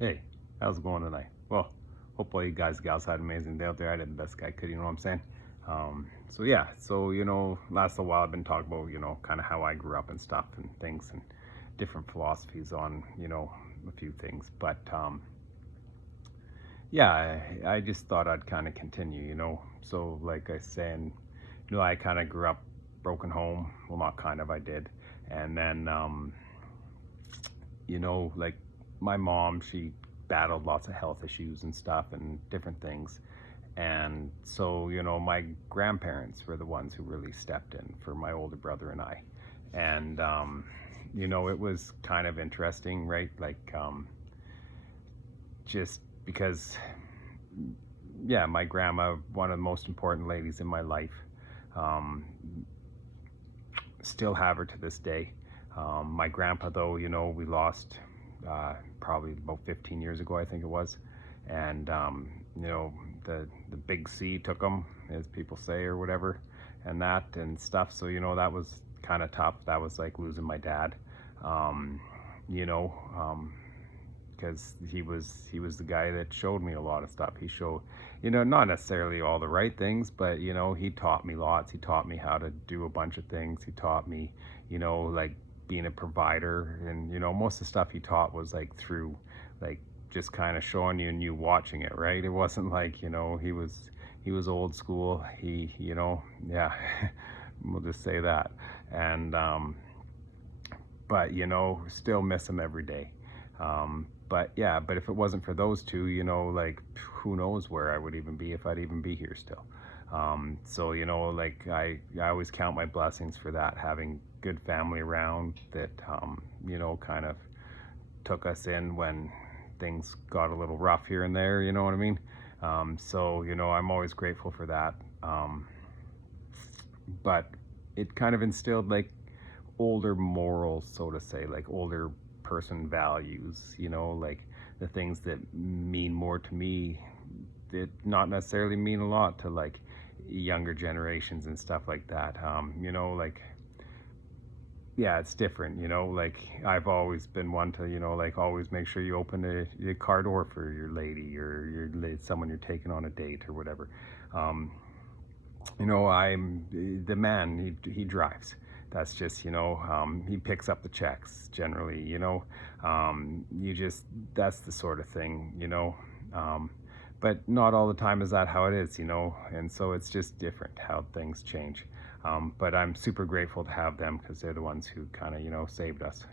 Hey, how's it going tonight? Well, hopefully you guys, gals had an amazing day out there. I did the best I could, you know what I'm saying? So yeah, last little while I've been talking about, kind of how I grew up and stuff and things and different philosophies on, a few things. But yeah, I just thought I'd kind of continue, So like I said, I kind of grew up broken home. Well, not kind of, I did. And then like my mom, she battled lots of health issues and stuff and different things. And so, my grandparents were the ones who really stepped in for my older brother and I. And, it was kind of interesting, right? Like, just because, yeah, my grandma, one of the most important ladies in my life, um, still have her to this day. My grandpa, though, we lost probably about 15 years ago, I think it was. And, the big C took him, as people say, or whatever, and that and stuff. So, that was kind of tough. That was like losing my dad, um, you know, because he was the guy that showed me a lot of stuff. He showed, not necessarily all the right things, but he taught me lots. He taught me how to do a bunch of things. He taught me, like being a provider, and most of the stuff he taught was like through, like just kind of showing you and you watching it, right? It wasn't like he was old school. Yeah, we'll just say that, and but still miss him every day. But yeah, but if it wasn't for those two, like who knows where I would even be, if I'd even be here still. So like I always count my blessings for that, having good family around that kind of took us in when things got a little rough here and there, you know what I mean? So I'm always grateful for that. But it kind of instilled like older morals, so to say, like older person values, like the things that mean more to me that not necessarily mean a lot to like younger generations and stuff like that. Like, yeah, it's different, like I've always been one to, like always make sure you open the car door for your lady or someone you're taking on a date or whatever. Um, I'm the man. He drives. That's just he picks up the checks generally. You just that's the sort of thing. But not all the time is that how it is. And so it's just different how things change. But I'm super grateful to have them because they're the ones who kind of saved us.